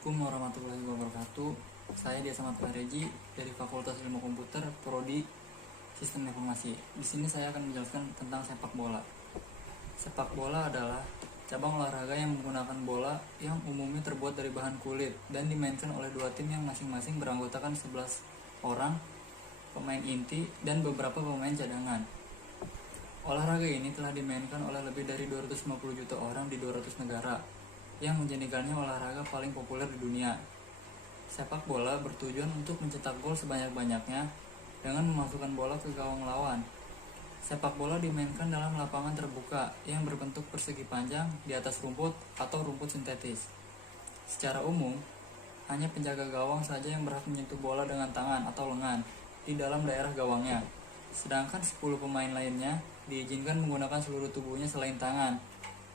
Assalamualaikum warahmatullahi wabarakatuh. Saya Dia Samad Reji dari Fakultas Ilmu Komputer, Prodi Sistem Informasi. Di sini saya akan menjelaskan tentang sepak bola. Sepak bola adalah cabang olahraga yang menggunakan bola yang umumnya terbuat dari bahan kulit dan dimainkan oleh dua tim yang masing-masing beranggotakan 11 orang, pemain inti dan beberapa pemain cadangan. Olahraga ini telah dimainkan oleh lebih dari 250 juta orang di 200 negara, yang menjadikannya olahraga paling populer di dunia. Sepak bola bertujuan untuk mencetak gol sebanyak-banyaknya dengan memasukkan bola ke gawang lawan. Sepak bola dimainkan dalam lapangan terbuka yang berbentuk persegi panjang di atas rumput atau rumput sintetis. Secara umum, hanya penjaga gawang saja yang berhak menyentuh bola dengan tangan atau lengan di dalam daerah gawangnya. Sedangkan 10 pemain lainnya diizinkan menggunakan seluruh tubuhnya selain tangan,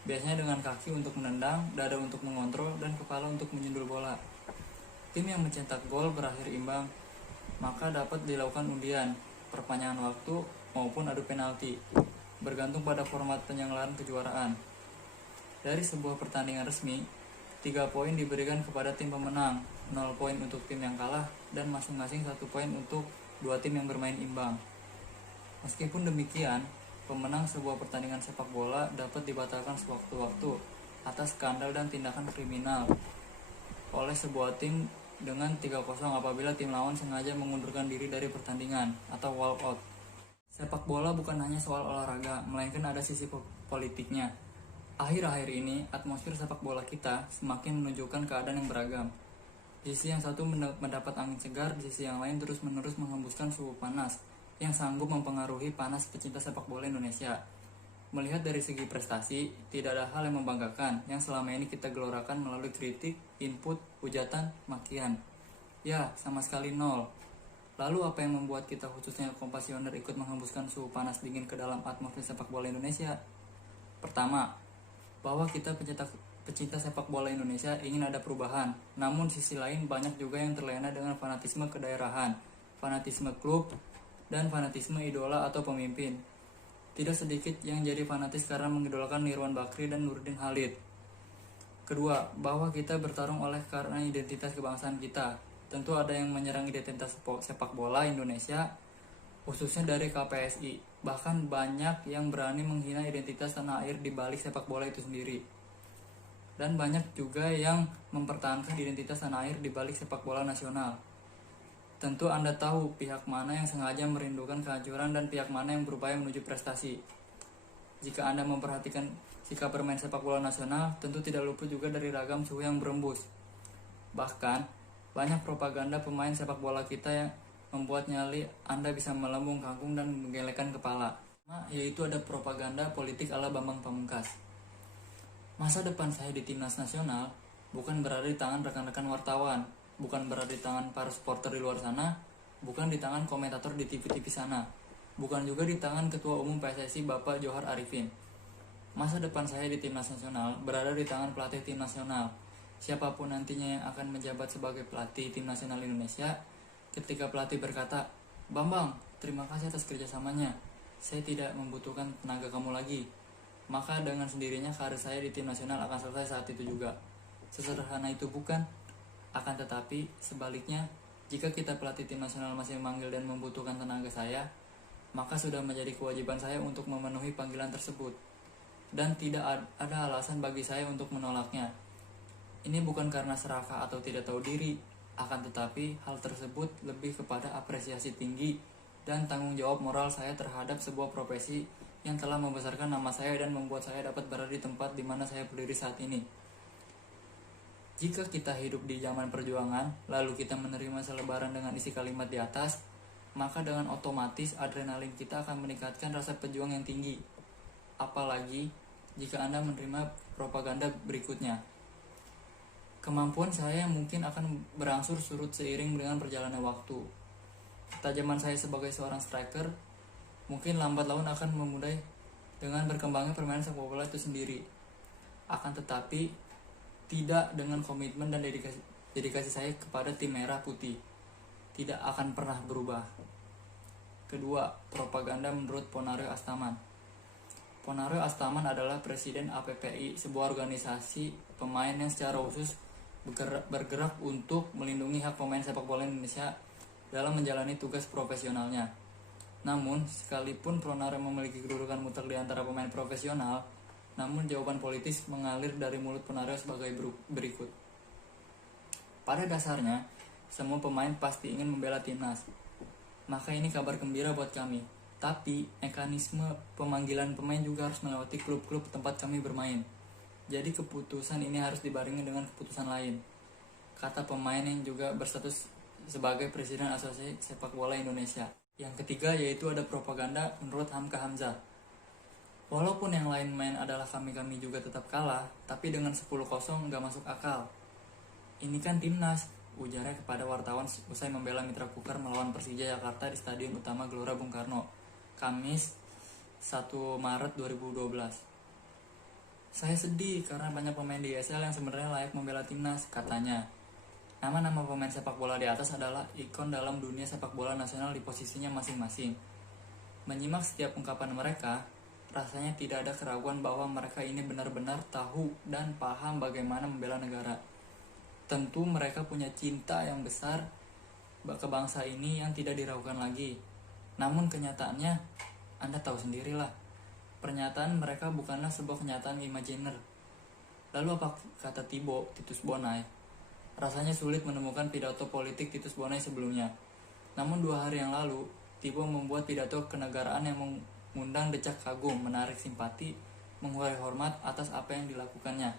biasanya dengan kaki untuk menendang, dada untuk mengontrol, dan kepala untuk menyundul bola. Tim yang mencetak gol berakhir imbang, maka dapat dilakukan undian, perpanjangan waktu, maupun adu penalti, bergantung pada format penyelenggaraan kejuaraan. Dari sebuah pertandingan resmi, 3 poin diberikan kepada tim pemenang, 0 poin untuk tim yang kalah, dan masing-masing 1 poin untuk dua tim yang bermain imbang. Meskipun demikian, pemenang sebuah pertandingan sepak bola dapat dibatalkan sewaktu-waktu atas skandal dan tindakan kriminal oleh sebuah tim dengan 3-0 apabila tim lawan sengaja mengundurkan diri dari pertandingan atau walk out. Sepak bola bukan hanya soal olahraga, melainkan ada sisi politiknya. Akhir-akhir ini, atmosfer sepak bola kita semakin menunjukkan keadaan yang beragam. Di sisi yang satu mendapat angin segar, di sisi yang lain terus-menerus menghembuskan suhu panas yang sanggup mempengaruhi panas pecinta sepak bola Indonesia. Melihat dari segi prestasi, tidak ada hal yang membanggakan yang selama ini kita gelorakan melalui kritik, input, hujatan, makian. Ya, sama sekali nol. Lalu apa yang membuat kita khususnya kompasioner ikut menghembuskan suhu panas dingin ke dalam atmosfer sepak bola Indonesia? Pertama, bahwa kita pecinta sepak bola Indonesia ingin ada perubahan. Namun sisi lain banyak juga yang terlena dengan fanatisme kedaerahan, fanatisme klub, dan fanatisme idola atau pemimpin. Tidak sedikit yang jadi fanatis karena mengidolakan Nirwan Bakri dan Nurdin Halid. Kedua, bahwa kita bertarung oleh karena identitas kebangsaan kita. Tentu ada yang menyerang identitas sepak bola Indonesia, khususnya dari KPSI. Bahkan banyak yang berani menghina identitas tanah air di balik sepak bola itu sendiri. Dan banyak juga yang mempertahankan identitas tanah air di balik sepak bola nasional. Tentu Anda tahu pihak mana yang sengaja merindukan kehancuran dan pihak mana yang berupaya menuju prestasi. Jika Anda memperhatikan sikap bermain sepak bola nasional, tentu tidak luput juga dari ragam suhu yang berembus. Bahkan, banyak propaganda pemain sepak bola kita yang membuat nyali Anda bisa melambung kangkung dan menggelengkan kepala. Yaitu ada propaganda politik ala Bambang Pamungkas. Masa depan saya di timnas nasional bukan berada di tangan rekan-rekan wartawan, bukan berada di tangan para supporter di luar sana, bukan di tangan komentator di TV-TV sana, bukan juga di tangan Ketua Umum PSSI Bapak Johar Arifin. Masa depan saya di timnas nasional berada di tangan pelatih tim nasional. Siapapun nantinya yang akan menjabat sebagai pelatih tim nasional Indonesia, ketika pelatih berkata, "Bambang, terima kasih atas kerjasamanya. Saya tidak membutuhkan tenaga kamu lagi." Maka dengan sendirinya karir saya di tim nasional akan selesai saat itu juga. Sesederhana itu bukan? Akan tetapi, sebaliknya, jika kita pelatih tim nasional masih memanggil dan membutuhkan tenaga saya, maka sudah menjadi kewajiban saya untuk memenuhi panggilan tersebut. Dan tidak ada alasan bagi saya untuk menolaknya. Ini bukan karena serakah atau tidak tahu diri, akan tetapi hal tersebut lebih kepada apresiasi tinggi dan tanggung jawab moral saya terhadap sebuah profesi yang telah membesarkan nama saya dan membuat saya dapat berada di tempat di mana saya berdiri saat ini. Jika kita hidup di zaman perjuangan, lalu kita menerima selebaran dengan isi kalimat di atas, maka dengan otomatis adrenalin kita akan meningkatkan rasa pejuang yang tinggi. Apalagi jika Anda menerima propaganda berikutnya. Kemampuan saya mungkin akan berangsur surut seiring dengan perjalanan waktu. Ketajaman saya sebagai seorang striker mungkin lambat laun akan memudai dengan berkembangnya permainan sepak bola itu sendiri. Akan tetapi tidak dengan komitmen dan dedikasi saya kepada tim merah putih. Tidak akan pernah berubah. Kedua, propaganda menurut Ponario Astaman. Ponario Astaman adalah presiden APPI, sebuah organisasi pemain yang secara khusus bergerak untuk melindungi hak pemain sepak bola Indonesia dalam menjalani tugas profesionalnya. Namun, sekalipun Pronare memiliki kedudukan mutlak di antara pemain profesional, namun jawaban politis mengalir dari mulut Pronare sebagai berikut. Pada dasarnya, semua pemain pasti ingin membela timnas. Maka ini kabar gembira buat kami. Tapi, mekanisme pemanggilan pemain juga harus melewati klub-klub tempat kami bermain. Jadi keputusan ini harus dibarengi dengan keputusan lain, kata pemain yang juga berstatus sebagai Presiden Asosiasi Sepak Bola Indonesia. Yang ketiga yaitu ada propaganda menurut Hamka Hamzah. Walaupun yang lain main adalah kami juga tetap kalah, tapi dengan 10-0 nggak masuk akal. Ini kan timnas, ujarnya kepada wartawan usai membela Mitra Kukar melawan Persija Jakarta di Stadion Utama Gelora Bung Karno, Kamis 1 Maret 2012. Saya sedih karena banyak pemain di ESL yang sebenarnya layak membela timnas, katanya. Nama-nama pemain sepak bola di atas adalah ikon dalam dunia sepak bola nasional di posisinya masing-masing. Menyimak setiap ungkapan mereka, rasanya tidak ada keraguan bahwa mereka ini benar-benar tahu dan paham bagaimana membela negara. Tentu mereka punya cinta yang besar ke bangsa ini yang tidak diragukan lagi. Namun kenyataannya, Anda tahu sendirilah. Pernyataan mereka bukanlah sebuah kenyataan imajiner. Lalu apa kata Titus Bonai? Rasanya sulit menemukan pidato politik Titus Bonai sebelumnya. Namun 2 hari yang lalu, Tibo membuat pidato kenegaraan yang mengundang decak kagum, menarik simpati, mengurai hormat atas apa yang dilakukannya.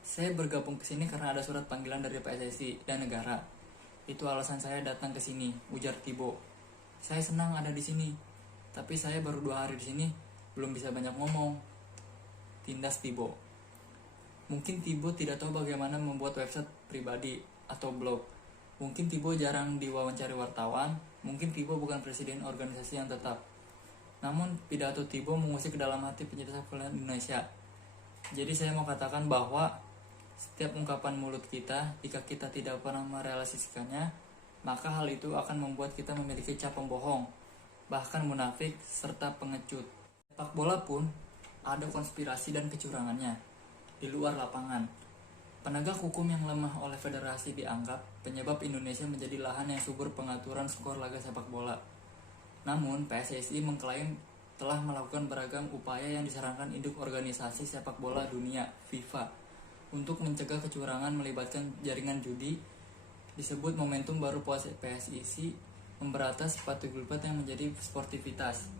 Saya bergabung ke sini karena ada surat panggilan dari PSSI dan negara. Itu alasan saya datang ke sini, ujar Tibo. Saya senang ada di sini, tapi saya baru 2 hari di sini, belum bisa banyak ngomong, tindas Tibo. Mungkin Tibo tidak tahu bagaimana membuat website pribadi atau blog. Mungkin Tibo jarang diwawancari wartawan. Mungkin Tibo bukan presiden organisasi yang tetap. Namun pidato Tibo mengusik ke dalam hati pencinta sepak bola Indonesia. Jadi saya mau katakan bahwa setiap ungkapan mulut kita, jika kita tidak pernah merealisasikannya, maka hal itu akan membuat kita memiliki cap pembohong, bahkan munafik serta pengecut. Sepak bola pun ada konspirasi dan kecurangannya. Di luar lapangan, penegak hukum yang lemah oleh federasi dianggap penyebab Indonesia menjadi lahan yang subur pengaturan skor laga sepak bola. Namun, PSSI mengklaim telah melakukan beragam upaya yang disarankan induk organisasi sepak bola dunia, FIFA, untuk mencegah kecurangan melibatkan jaringan judi. Disebut momentum baru PSSI memberantas sepatu gulpat yang menjadi sportivitas.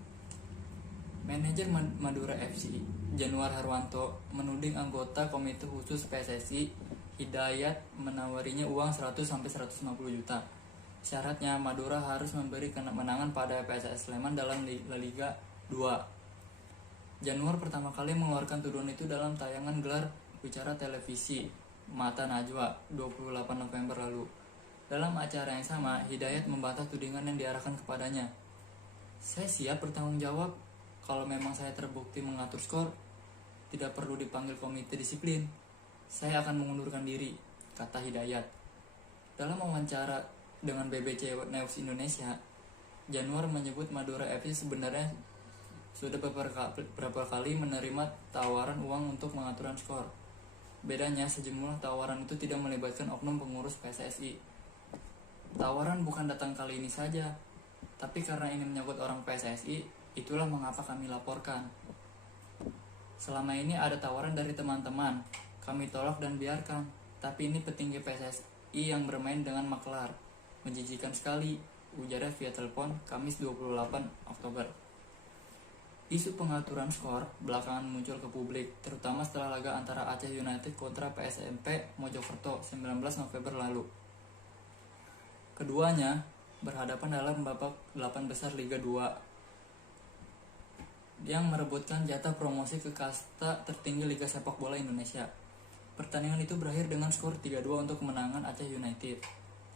Manajer Madura FC, Januar Harwanto, menuding anggota komite khusus PSSI, Hidayat, menawarinya uang 100-150 juta. Syaratnya Madura harus memberi kemenangan pada PSS Sleman dalam La Liga 2. Januar pertama kali mengeluarkan tuduhan itu dalam tayangan gelar bicara televisi Mata Najwa 28 November lalu. Dalam acara yang sama, Hidayat membantah tudingan yang diarahkan kepadanya. Saya siap bertanggung jawab. Kalau memang saya terbukti mengatur skor, tidak perlu dipanggil komite disiplin. Saya akan mengundurkan diri, kata Hidayat. Dalam wawancara dengan BBC News Indonesia, Januar menyebut Madura FC sebenarnya sudah beberapa kali menerima tawaran uang untuk pengaturan skor. Bedanya, sejumlah tawaran itu tidak melibatkan oknum pengurus PSSI. Tawaran bukan datang kali ini saja, tapi karena ini menyangkut orang PSSI, itulah mengapa kami laporkan. Selama ini ada tawaran dari teman-teman, kami tolak dan biarkan. Tapi ini petinggi PSSI yang bermain dengan maklar. Menjijikan sekali, ujarnya via telepon Kamis 28 Oktober. Isu pengaturan skor belakangan muncul ke publik, terutama setelah laga antara Aceh United kontra PSMP Mojokerto 19 November lalu. Keduanya berhadapan dalam babak 8 besar Liga 2 yang merebutkan jatah promosi ke kasta tertinggi Liga Sepak Bola Indonesia. Pertandingan itu berakhir dengan skor 3-2 untuk kemenangan Aceh United.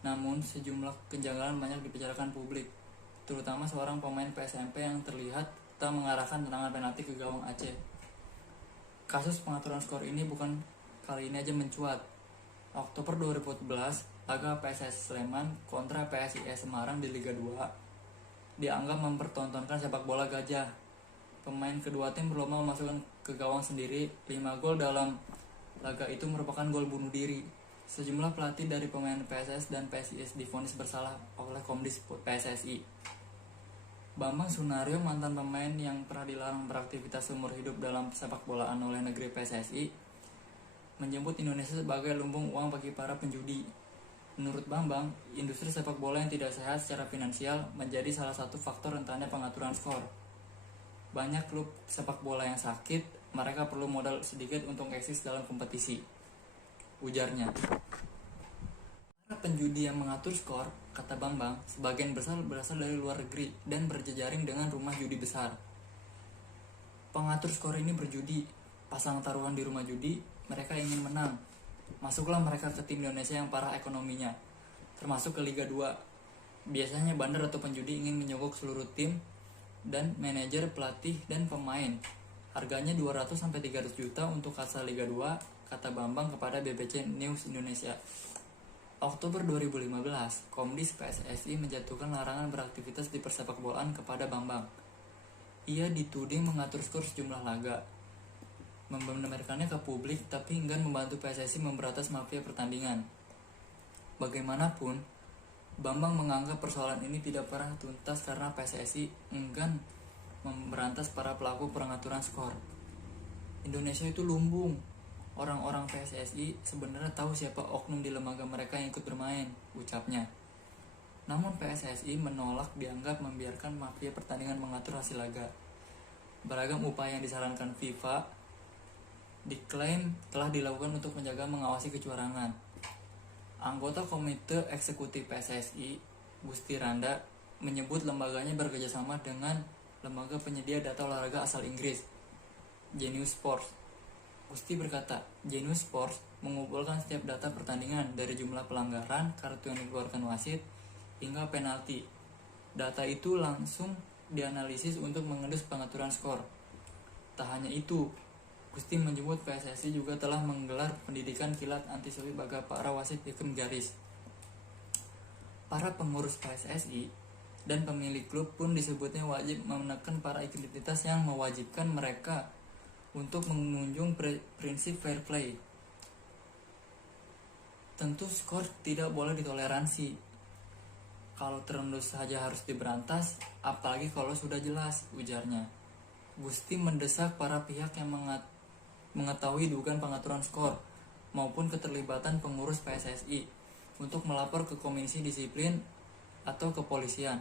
Namun, sejumlah kejanggalan banyak dibicarakan publik, terutama seorang pemain PSMP yang terlihat tak mengarahkan tendangan penalti ke gawang Aceh. Kasus pengaturan skor ini bukan kali ini aja mencuat. Oktober 2014, laga PSS Sleman kontra PSIS Semarang di Liga 2 dianggap mempertontonkan sepak bola gajah. Pemain kedua tim berlomba memasukkan ke gawang sendiri 5 gol dalam Laga itu merupakan gol bunuh diri. Sejumlah pelatih dari pemain PSS dan PSIS divonis bersalah oleh Komdis PSSI. Bambang Sunario, mantan pemain yang pernah dilarang beraktivitas seumur hidup dalam sepak bolaan oleh negeri PSSI, menyebut Indonesia sebagai lumbung uang bagi para penjudi. Menurut Bambang, industri sepak bola yang tidak sehat secara finansial menjadi salah satu faktor rentannya pengaturan skor. Banyak klub sepak bola yang sakit, mereka perlu modal sedikit untuk eksis dalam kompetisi, ujarnya. Para penjudi yang mengatur skor, kata Bambang, sebagian besar berasal dari luar negeri dan berjejaring dengan rumah judi besar. Pengatur skor ini berjudi, pasang taruhan di rumah judi, mereka ingin menang. Masuklah mereka ke tim Indonesia yang parah ekonominya, termasuk ke Liga 2. Biasanya bandar atau penjudi ingin menyogok seluruh tim dan manajer, pelatih, dan pemain. Harganya 200-300 juta untuk kasa Liga 2, kata Bambang kepada BBC News Indonesia. Oktober 2015, Komdis PSSI menjatuhkan larangan beraktivitas di persepakbolaan kepada Bambang. Ia dituding mengatur skor sejumlah laga, membenarkannya ke publik, tapi enggan membantu PSSI memberantas mafia pertandingan. Bagaimanapun, Bambang menganggap persoalan ini tidak pernah tuntas karena PSSI enggan memberantas para pelaku pengaturan skor. Indonesia itu lumbung. Orang-orang PSSI sebenarnya tahu siapa oknum di lembaga mereka yang ikut bermain, ucapnya. Namun PSSI menolak dianggap membiarkan mafia pertandingan mengatur hasil laga. Beragam upaya yang disarankan FIFA diklaim telah dilakukan untuk menjaga mengawasi kecurangan. Anggota Komite Eksekutif PSSI, Gusti Randa, menyebut lembaganya bekerjasama dengan lembaga penyedia data olahraga asal Inggris, Genius Sports. Gusti berkata, Genius Sports mengumpulkan setiap data pertandingan dari jumlah pelanggaran, kartu yang dikeluarkan wasit, hingga penalti. Data itu langsung dianalisis untuk mengendus pengaturan skor. Tak hanya itu, Gusti menyebut PSSI juga telah menggelar pendidikan kilat anti-suap bagi para wasit hakim garis. Para pengurus PSSI dan pemilik klub pun disebutnya wajib menekan para identitas yang mewajibkan mereka untuk mengunjung prinsip fair play. Tentu skor tidak boleh ditoleransi. Kalau terendus saja harus diberantas, apalagi kalau sudah jelas, ujarnya. Gusti mendesak para pihak yang mengetahui dugaan pengaturan skor maupun keterlibatan pengurus PSSI untuk melapor ke Komisi Disiplin atau kepolisian.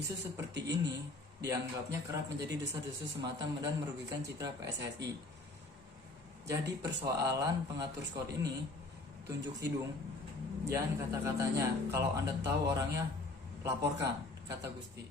Isu seperti ini dianggapnya kerap menjadi desas-desus semata dan merugikan citra PSSI. Jadi persoalan pengatur skor ini tunjuk hidung, jangan kata-katanya. Kalau Anda tahu orangnya, laporkan, kata Gusti.